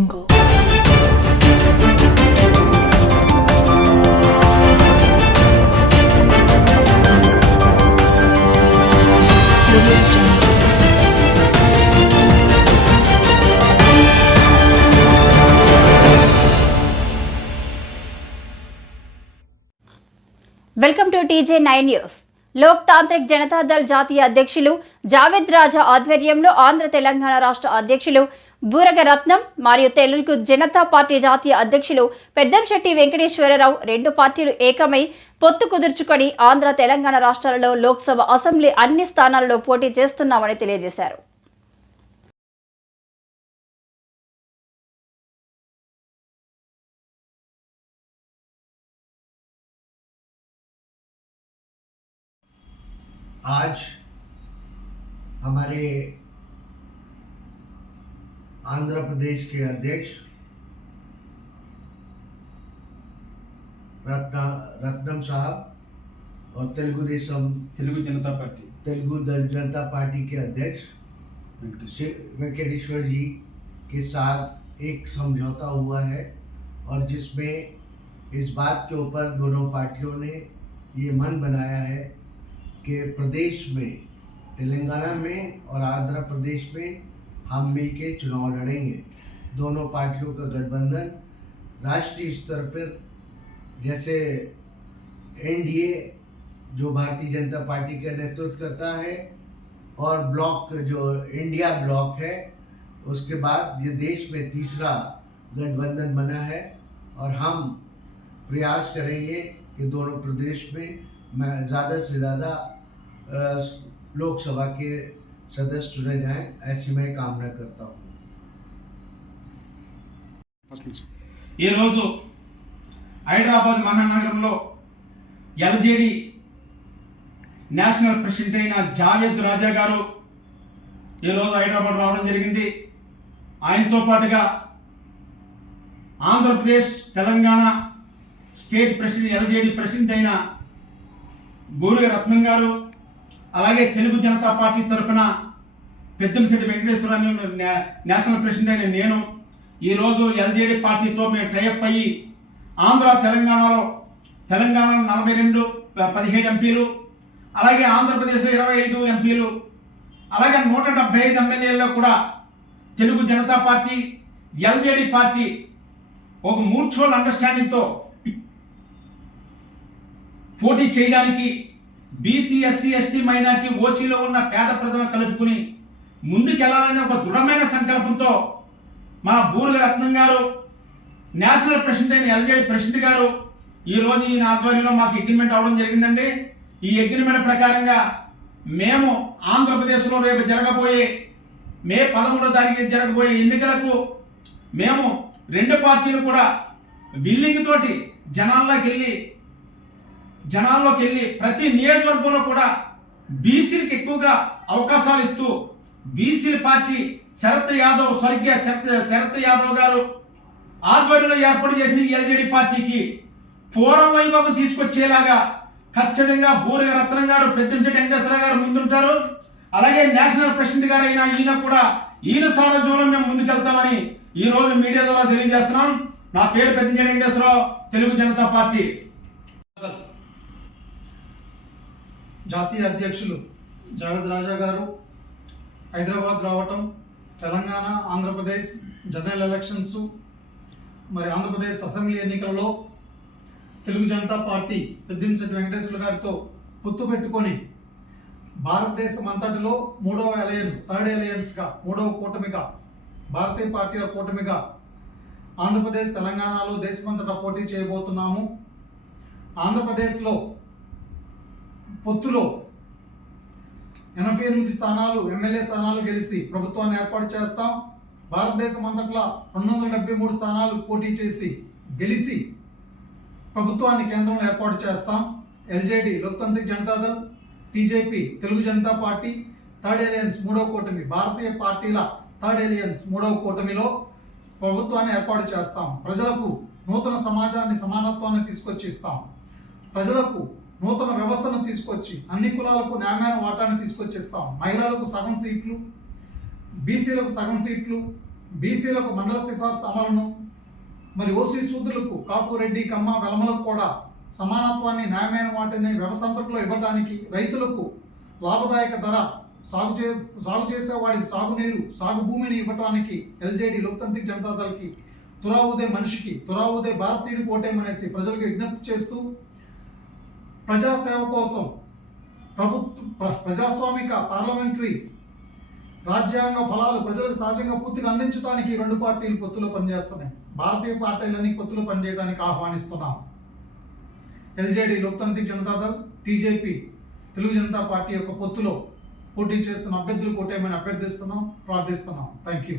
Welcome to TJ9 news. Lok tantric Janata Dal జాతీయ అధ్యక్షులు జావేద్ రాజా ఆధ్వర్యంలో ఆంధ్ర తెలంగాణ రాష్ట్ర అధ్యక్షులు బూరగ రత్నం మరియు తెలుగు జనతా పార్టీ జాతీయ అధ్యక్షులు పెద్దంశెట్టి వెంకటేశ్వరరావు రెండు పార్టీలు ఏకమై పొత్తు కుదుర్చుకొని ఆంధ్ర తెలంగాణ రాష్ట్రాలలో లోక్సభ అసెంబ్లీ అన్ని స్థానాలలో పోటీ చేస్తున్నామని తెలియజేశారు. आज हमारे आंध्र प्रदेश के अध्यक्ष रत्नम साहब और तेलुगु जनता पार्टी के अध्यक्ष वेंकटेश्वर जी के साथ एक समझौता हुआ है और जिसमें इस बात के ऊपर दोनों पार्टियों ने ये मन बनाया है कि प्रदेश में तेलंगाना में और आंध्र प्रदेश में हम मिलके चुनाव लड़ेंगे। दोनों पार्टियों का गठबंधन राष्ट्रीय स्तर पर जैसे NDA जो भारतीय जनता पार्टी का नेतृत्व करता है और ब्लॉक जो इंडिया ब्लॉक है, उसके बाद ये देश में तीसरा गठबंधन बना है और हम प्रयास करेंगे कि दोनों प्रदेश में ज़्यादा से ज़्यादा लोकसभा के सदस्य चुने जाएं, ऐसी मैं कामना करता हूँ। ఈ రోజు హైదరాబాద్ మహానగరంలో LJD నేషనల్ ప్రెసిడెంట్ అయిన జావేద్ రాజా గారు ఈ రోజు హైదరాబాద్ రావడం జరిగింది. ఆయనతో పాటుగా Andhra Pradesh Telangana state president LJD president అయిన బూరగ రత్నం గారు, అలాగే తెలుగు జనతా పార్టీ తరఫున పెద్దంశెట్టి వెంకటేశ్వరరావు నేషనల్ ప్రెసిడెంట్ అయిన నేను ఈరోజు LJD పార్టీతో మేము టైఅప్ అయ్యి తెలంగాణలో 42 17 ఎంపీలు, అలాగే ఆంధ్రప్రదేశ్లో 25 ఎంపీలు, అలాగే 175 ఎమ్మెల్యేల్లో కూడా Telugu Janata party LJD party ఒక మ్యూచువల్ అండర్స్టాండింగ్తో పోటీ చేయడానికి BC SC ST మైనార్టీ ఓసీలో ఉన్న పేద ప్రజలను కలుపుకుని ముందుకెళ్లాలనే ఒక దృఢమైన సంకల్పంతో మన బూరగ రత్నం గారు, నేషనల్ ప్రెసిడెంట్ అయిన LJD ప్రెసిడెంట్ గారు ఈరోజు ఈయన ఆధ్వర్యంలో మాకు అగ్రిమెంట్ అవడం జరిగిందండి. ఈ అగ్రిమెంట్ ప్రకారంగా మేము ఆంధ్రప్రదేశ్లో రేపు జరగబోయే మే 13వ తారీఖు జరగబోయే ఎన్నికలకు మేము రెండు పార్టీలు కూడా విల్లింగ్ తోటి జనాల్లోకి వెళ్ళి ప్రతి నియోజకవర్గంలో కూడా బీసీలకు ఎక్కువగా అవకాశాలు ఇస్తూ బీసీల పార్టీ స్వర్గీయ శరత్ యాదవ్ గారు ఆధ్వర్యంలో ఏర్పాటు చేసిన LJD పార్టీకి పూర్వం వైభవం తీసుకొచ్చేలాగా ఖచ్చితంగా బూరగ రత్నం గారు, పెద్దంశెట్టి వెంకటేశ్వరరావు గారు ముందుంటారు. అలాగే నేషనల్ ప్రెసిడెంట్ గారు అయిన ఈయన కూడా ఈయన సారథ్యంలో మేము ముందుకెళ్తామని ఈ రోజు మీడియా ద్వారా తెలియజేస్తున్నాం. నా పేరు పెద్దంశెట్టి వెంకటేశ్వరరావు, తెలుగు జనతా పార్టీ జాతీయ అధ్యక్షులు జావేద్ రాజా గారు హైదరాబాద్ రావటం, తెలంగాణ ఆంధ్రప్రదేశ్ జనరల్ ఎలక్షన్స్ మరి ఆంధ్రప్రదేశ్ అసెంబ్లీ ఎన్నికలలో తెలుగు జనతా పార్టీ పెద్దంశెట్టి వెంకటేశ్వర గారితో పొత్తు పెట్టుకొని భారతదేశం అంతటిలో థర్డ్ అలయన్స్గా మూడవ కూటమిగా భారతీయ పార్టీల కూటమిగా ఆంధ్రప్రదేశ్ తెలంగాణలో దేశమంతటా పోటీ చేయబోతున్నాము. ఆంధ్రప్రదేశ్లో పొత్తులో 88 స్థానాలు ఎమ్మెల్యే స్థానాలు గెలిచి ప్రభుత్వాన్ని ఏర్పాటు చేస్తాం. భారతదేశం అంతట్లా 273 స్థానాలు పోటీ చేసి గెలిచి ప్రభుత్వాన్ని కేంద్రంలో ఏర్పాటు చేస్తాం. LJD Lok tantric Janata Dal, TJP Telugu Janata party third alliance మూడవ కూటమి, భారతీయ పార్టీల థర్డ్ అలయన్స్ మూడవ కూటమిలో ప్రభుత్వాన్ని ఏర్పాటు చేస్తాం. ప్రజలకు నూతన సమాజాన్ని, సమానత్వాన్ని తీసుకొచ్చి ఇస్తాం. ప్రజలకు నూతన వ్యవస్థను తీసుకొచ్చి అన్ని కులాలకు న్యాయమైన వాటాన్ని తీసుకొచ్చి ఇస్తాం. మహిళలకు సగం సీట్లు, బీసీలకు సగం సీట్లు, బీసీలకు మండల సిఫార్సు అమలును, మరి ఓసీ సూదులకు కాపు, రెడ్డి, కమ్మ, వెలమలకు కూడా సమానత్వాన్ని, న్యాయమైన వాటిని వ్యవసాయంలో ఇవ్వడానికి, రైతులకు లాభదాయక ధర, సాగు చేసేవాడికి సాగునీరు, సాగు భూమిని ఇవ్వటానికి ఎల్జేడి లోక్తాంత్రిక్ జనతా దళకి తురావుదే మనిషికి తురావుదే భారతీయుడు కోటేమనేసి ప్రజలకు విజ్ఞప్తి చేస్తూ ప్రజాసేవ కోసం ప్రజాస్వామిక పార్లమెంటరీ రాజ్యాంగ ఫలాలు ప్రజలకు సహజంగా పూర్తిగా అందించడానికి ఈ రెండు పార్టీలు పొత్తులో పనిచేస్తున్నాయి. భారతీయ పార్టీలన్నీ పొత్తులో పనిచేయడానికి ఆహ్వానిస్తున్నాం. ఎల్జేడి లోక్తాంత్రిక్ జనతా దళ్, టీజేపీ తెలుగు జనతా పార్టీ యొక్క పొత్తులో పోటీ చేస్తున్న అభ్యర్థులు కోటేమని అభ్యర్థిస్తున్నాం, ప్రార్థిస్తున్నాం. Thank you.